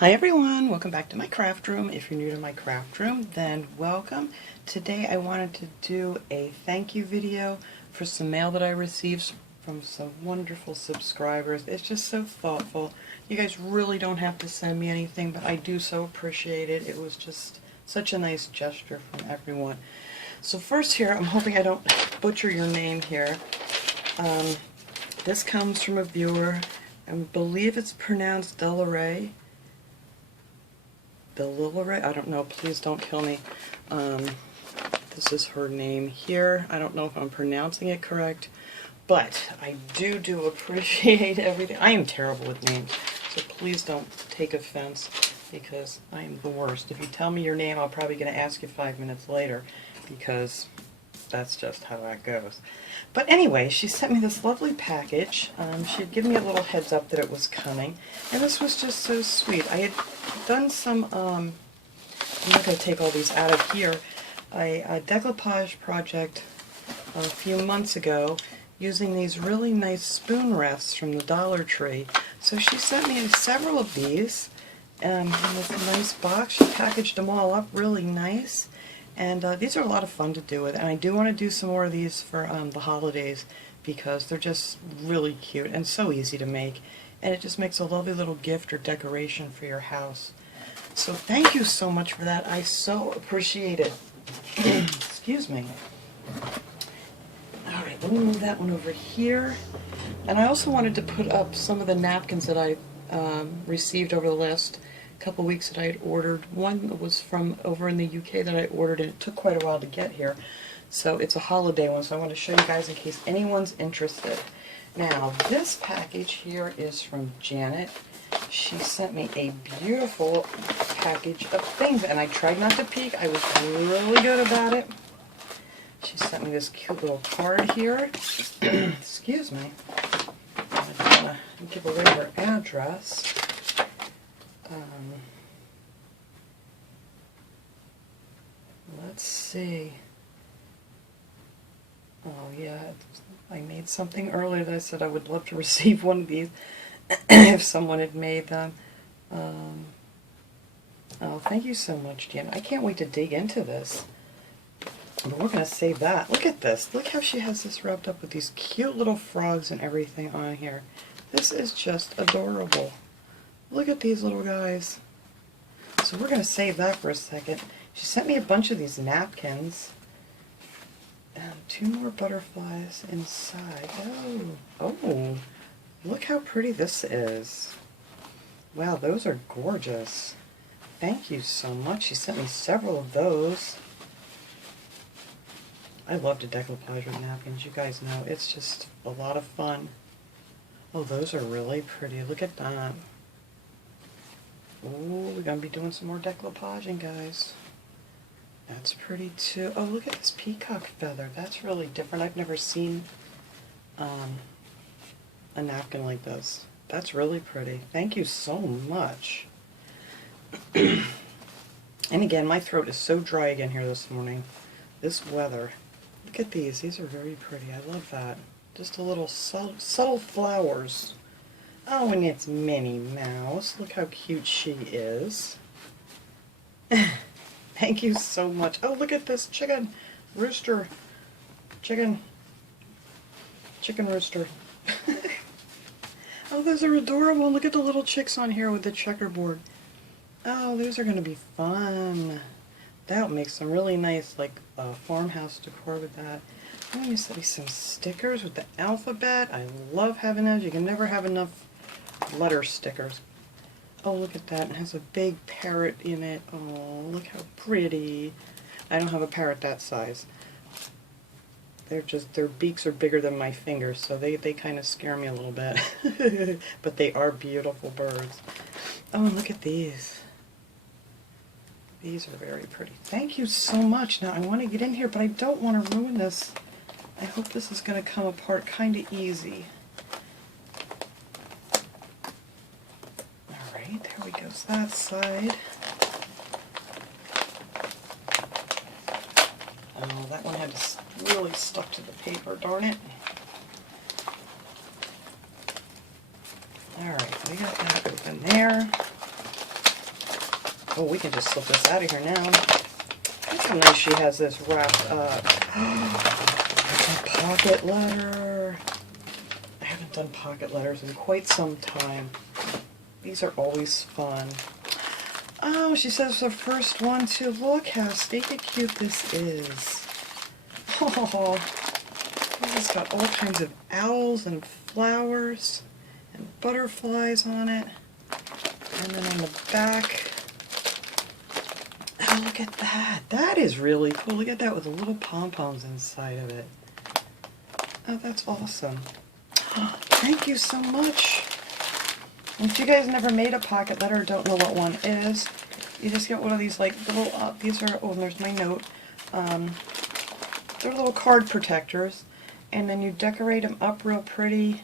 Hi everyone, welcome back to my craft room. If you're new to my craft room, then welcome. Today I wanted to do a thank you video for some mail that I received from some wonderful subscribers. It's just so thoughtful. You guys really don't have to send me anything, but I do so appreciate it. It was just such a nice gesture from everyone. So first here, I'm hoping I don't butcher your name here. This comes from a viewer. I believe it's pronounced Delaray. I don't know, please don't kill me. This is her name here. I don't know if I'm pronouncing it correct, but I do appreciate everything. I am terrible with names, so please don't take offense because I am the worst. If you tell me your name, I'm probably going to ask you 5 minutes later because that's just how that goes. But anyway, she sent me this lovely package. She had given me a little heads up that it was coming, and this was just so sweet. I had done some, I'm not going to take all these out of here, a decoupage project a few months ago using these really nice spoon rests from the Dollar Tree. So she sent me several of these in this nice box. She packaged them all up really nice. And these are a lot of fun to do with, and I do want to do some more of these for the holidays because they're just really cute and so easy to make, and it just makes a lovely little gift or decoration for your house. So thank you so much for that. I so appreciate it. Excuse me. Alright, let me move that one over here. And I also wanted to put up some of the napkins that I received over the last couple weeks that I had ordered. One was from over in the UK that I ordered, and it took quite a while to get here. So it's a holiday one, so I want to show you guys in case anyone's interested. Now, this package here is from Janet. She sent me a beautiful package of things, and I tried not to peek. I was really good about it. She sent me this cute little card here. Excuse me. I don't want to give away her address. Let's see. Oh yeah, I made something earlier that I said I would love to receive one of these if someone had made them. Oh, thank you so much, Janet. I can't wait to dig into this. But we're going to save that. Look at this. Look how she has this wrapped up with these cute little frogs and everything on here. This is just adorable. Look at these little guys. So we're going to save that for a second. She sent me a bunch of these napkins. And 2 more butterflies inside. Oh, look how pretty this is. Wow, those are gorgeous. Thank you so much. She sent me several of those. I love to decoupage with napkins. You guys know it's just a lot of fun. Oh, those are really pretty. Look at that. Oh, we're going to be doing some more decoupaging, guys. That's pretty too. Oh, look at this peacock feather. That's really different. I've never seen a napkin like this. That's really pretty. Thank you so much. And again, my throat is so dry again here this morning. This weather. Look at these. These are very pretty. I love that. Just a little subtle flowers. Oh, and it's Minnie Mouse. Look how cute she is. Thank you so much. Oh, look at this chicken rooster. Chicken rooster. Oh, those are adorable. Look at the little chicks on here with the checkerboard. Oh, those are going to be fun. That would make some really nice, like, farmhouse decor with that. Let me see some stickers with the alphabet. I love having those. You can never have enough letter stickers. Oh, look at that. It has a big parrot in it. Oh, look how pretty. I don't have a parrot that size. Their beaks are bigger than my fingers, so they kind of scare me a little bit. But they are beautiful birds. Oh, and look at these. These are very pretty. Thank you so much. Now, I want to get in here, but I don't want to ruin this. I hope this is going to come apart kind of easy. Alright, there we go. That side. Oh, that one had to really stuck to the paper, darn it. Alright, we got that open there. Oh, we can just slip this out of here now. Look how nice she has this wrapped up. It's a pocket letter. I haven't done pocket letters in quite some time. These are always fun. Oh, she says the first one to look how stinky cute this is. Oh, it's got all kinds of owls and flowers and butterflies on it. And then on the back, oh, look at that. That is really cool. Look at that with the little pom-poms inside of it. Oh, that's awesome. Thank you so much. And if you guys never made a pocket letter or don't know what one is, you just get one of these like little, these are, oh, and there's my note. They're little card protectors. And then you decorate them up real pretty.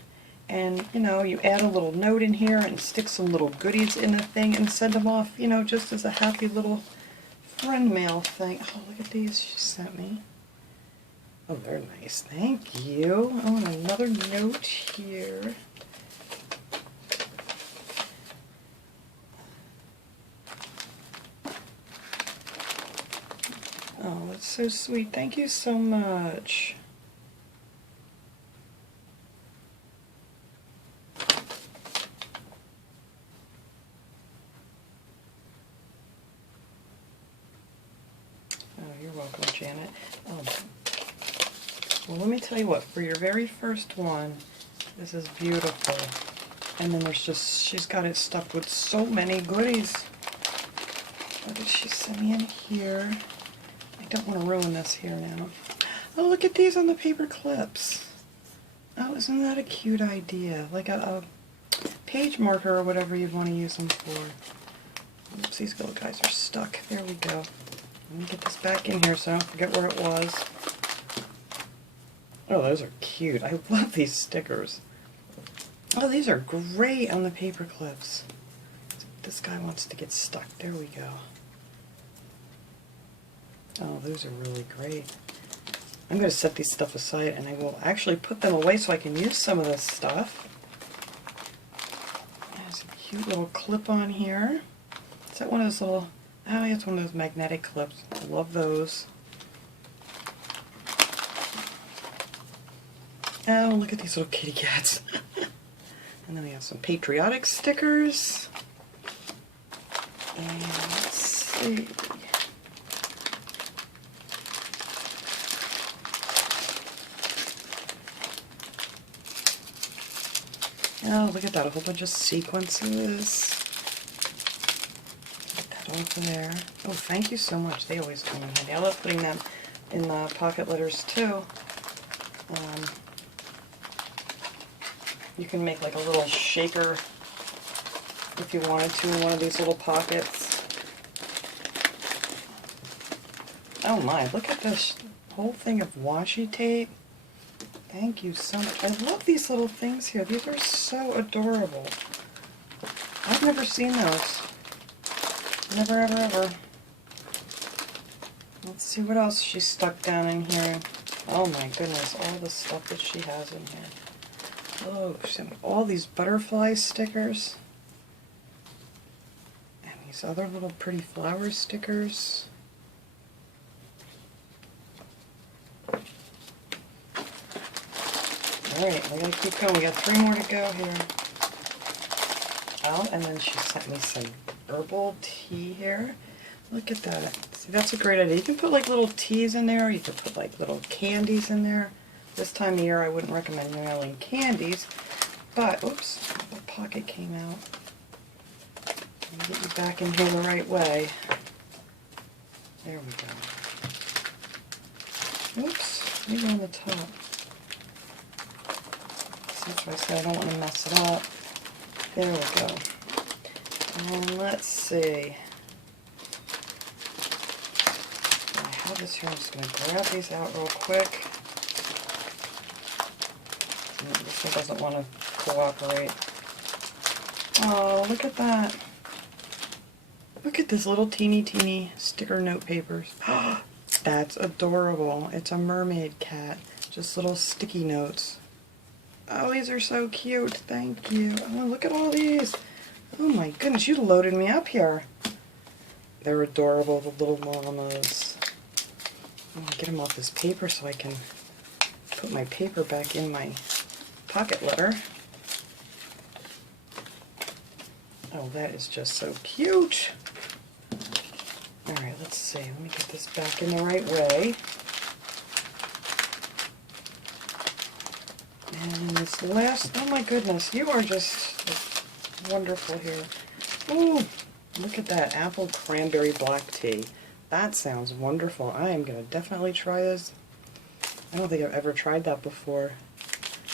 And, you know, you add a little note in here and stick some little goodies in the thing and send them off, you know, just as a happy little friend mail thing. Oh, look at these she sent me. Oh, they're nice. Thank you. Oh, and another note here. Oh, that's so sweet. Thank you so much. You're welcome, Janet. Well, let me tell you what, for your very first one, this is beautiful. And then there's just, she's got it stuffed with so many goodies. What did she send me in here? I don't want to ruin this here now. Oh, look at these on the paper clips. Oh, isn't that a cute idea? Like a page marker or whatever you'd want to use them for. Oops, these little guys are stuck. There we go. Let me get this back in here so I don't forget where it was. Oh, those are cute. I love these stickers. Oh, these are great on the paper clips. This guy wants to get stuck. There we go. Oh, those are really great. I'm going to set these stuff aside and I will actually put them away so I can use some of this stuff. There's a cute little clip on here. Is that one of those little... Oh, it's one of those magnetic clips. I love those. Oh, look at these little kitty cats. And then we have some patriotic stickers. And let's see. Oh, look at that. A whole bunch of sequences. Over there. Oh, thank you so much. They always come in handy. I love putting them in the pocket letters too. You can make like a little shaker if you wanted to in one of these little pockets. Oh my, look at this whole thing of washi tape. Thank you so much. I love these little things here. These are so adorable. I've never seen those. Never, ever, ever. Let's see what else she stuck down in here. Oh my goodness, all the stuff that she has in here. Oh, she's got all these butterfly stickers. And these other little pretty flower stickers. Alright, we gotta keep going. We got 3 more to go here. Oh, and then she sent me some herbal tea here. Look at that. See, that's a great idea. You can put like little teas in there. You could put like little candies in there. This time of year I wouldn't recommend mailing candies, but, oops, the pocket came out. Let me get you back in here the right way. There we go. Oops, maybe on the top. That's why I said I don't want to mess it up. There we go. And let's see. I have this here. I'm just going to grab these out real quick. This one doesn't want to cooperate. Oh, look at that. Look at this little teeny sticker note papers. That's adorable. It's a mermaid cat. Just little sticky notes. Oh, these are so cute. Thank you. Oh, look at all these. Oh my goodness, you loaded me up here. They're adorable, the little llamas. I'm going to get them off this paper so I can put my paper back in my pocket letter. Oh, that is just so cute. Alright, let's see. Let me get this back in the right way. And this last, oh my goodness, you are just wonderful here. Ooh, look at that, apple cranberry black tea. That sounds wonderful. I am going to definitely try this. I don't think I've ever tried that before.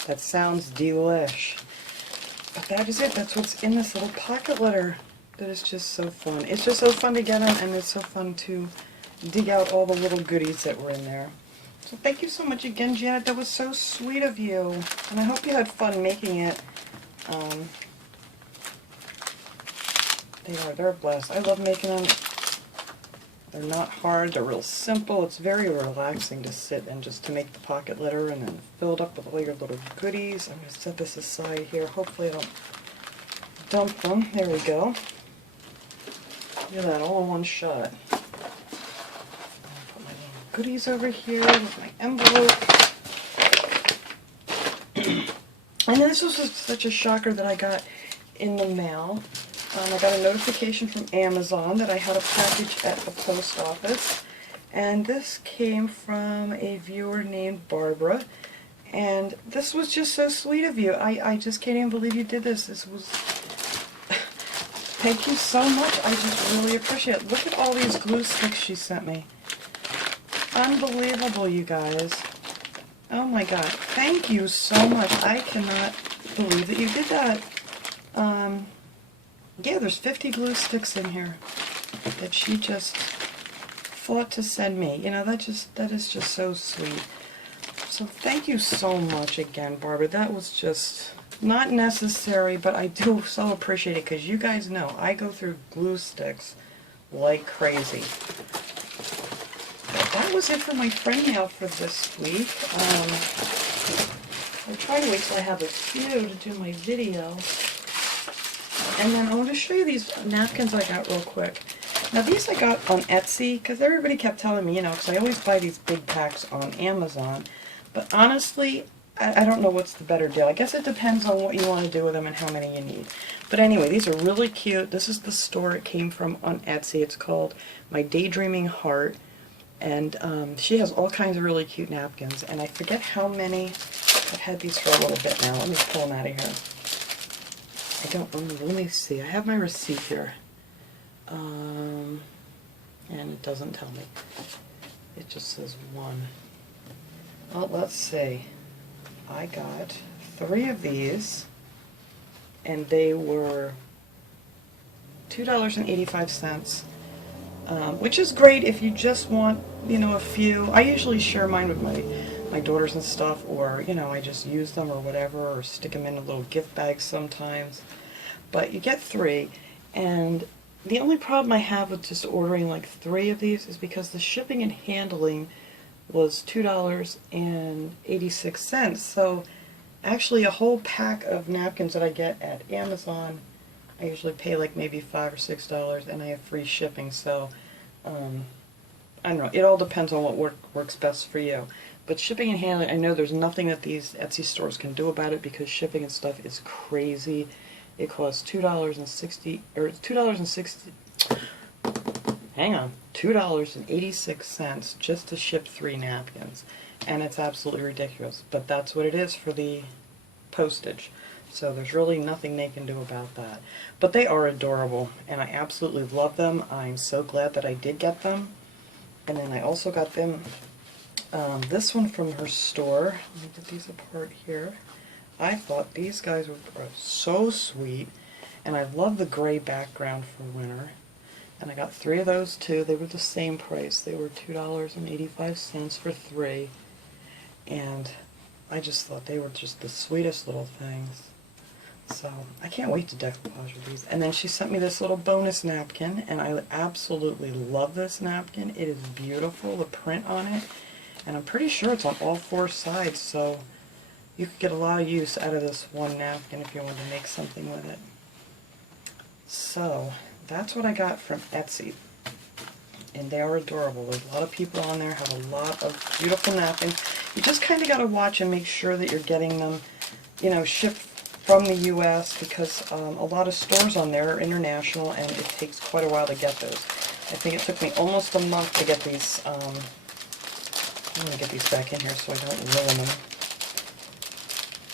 That sounds delish. But that is it. That's what's in this little pocket letter. That is just so fun. It's just so fun to get them, and it's so fun to dig out all the little goodies that were in there. So thank you so much again, Janet. That was so sweet of you. And I hope you had fun making it. They're a blast. I love making them. They're not hard. They're real simple. It's very relaxing to sit and just to make the pocket letter and then fill it up with all your little goodies. I'm going to set this aside here. Hopefully I don't dump them. There we go. Look at that, all in one shot. Put my little goodies over here with my envelope. And this was such a shocker that I got in the mail. I got a notification from Amazon that I had a package at the post office, and this came from a viewer named Barbara, and this was just so sweet of you. I just can't even believe you did this. This was... Thank you so much. I just really appreciate it. Look at all these glue sticks she sent me. Unbelievable, you guys. Oh my god. Thank you so much. I cannot believe that you did that. Yeah, there's 50 glue sticks in here that she just thought to send me. You know, that is just so sweet. So thank you so much again, Barbara. That was just not necessary, but I do so appreciate it because you guys know I go through glue sticks like crazy. But that was it for my friend mail for this week. I'll try to wait till I have a few to do my video. And then I want to show you these napkins I got real quick. Now these I got on Etsy, because everybody kept telling me, you know, because I always buy these big packs on Amazon. But honestly, I don't know what's the better deal. I guess it depends on what you want to do with them and how many you need. But anyway, these are really cute. This is the store it came from on Etsy. It's called My Daydreaming Heart. And she has all kinds of really cute napkins. And I forget how many. I've had these for a little bit now. Let me pull them out of here. I don't remember. Let me see. I have my receipt here. And it doesn't tell me. It just says 1. Well, let's see. I got 3 of these, and they were $2.85, which is great if you just want, you know, a few. I usually share mine with my daughters and stuff, or, you know, I just use them or whatever, or stick them in a little gift bag sometimes. But you get 3, and the only problem I have with just ordering like 3 of these is because the shipping and handling was $2.86. So actually a whole pack of napkins that I get at Amazon, I usually pay like maybe $5 or $6, and I have free shipping. So I don't know, it all depends on what works best for you. But shipping and handling, I know there's nothing that these Etsy stores can do about it because shipping and stuff is crazy. It costs $2.86 just to ship 3 napkins, and it's absolutely ridiculous. But that's what it is for the postage. So there's really nothing they can do about that. But they are adorable, and I absolutely love them. I'm so glad that I did get them. And then I also got them, this one from her store. Let me get these apart here. I thought these guys were so sweet, and I love the gray background for winter. And I got 3 of those too. They were the same price. They were $2.85 for 3. And I just thought they were just the sweetest little things. So I can't wait to decoupage with these. And then she sent me this little bonus napkin, and I absolutely love this napkin. It is beautiful, the print on it. And I'm pretty sure it's on all 4 sides, so you could get a lot of use out of this one napkin if you wanted to make something with it. So that's what I got from Etsy. and they are adorable. There's a lot of people on there, have a lot of beautiful napkins. You just kind of got to watch and make sure that you're getting them, you know, shipped from the U.S. because a lot of stores on there are international, and it takes quite a while to get those. I think it took me almost a month to get these. I'm going to get these back in here so I don't ruin them.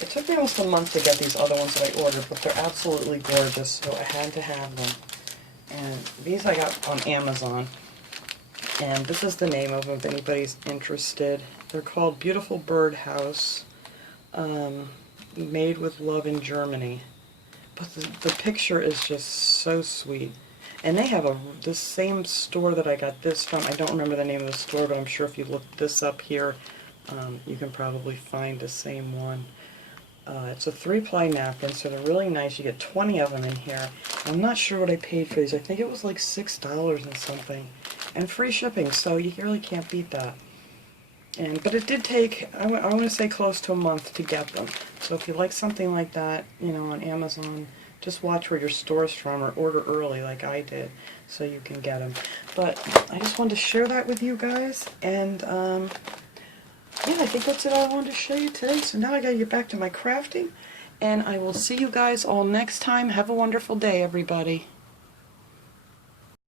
It took me almost a month to get these other ones that I ordered, but they're absolutely gorgeous, so I had to have them. And these I got on Amazon. And this is the name of them if anybody's interested. They're called Beautiful Birdhouse, made with love in Germany. But the picture is just so sweet. And they have the same store that I got this from. I don't remember the name of the store, but I'm sure if you look this up here, you can probably find the same one. It's a 3-ply napkin, so they're really nice. You get 20 of them in here. I'm not sure what I paid for these. I think it was like $6 and something. And free shipping, so you really can't beat that. But it did take, I want to say close to a month to get them. So if you like something like that, you know, on Amazon, just watch where your store's from or order early like I did so you can get them. But I just wanted to share that with you guys. And yeah, I think that's it all I wanted to show you today. So now I got to get back to my crafting. And I will see you guys all next time. Have a wonderful day, everybody.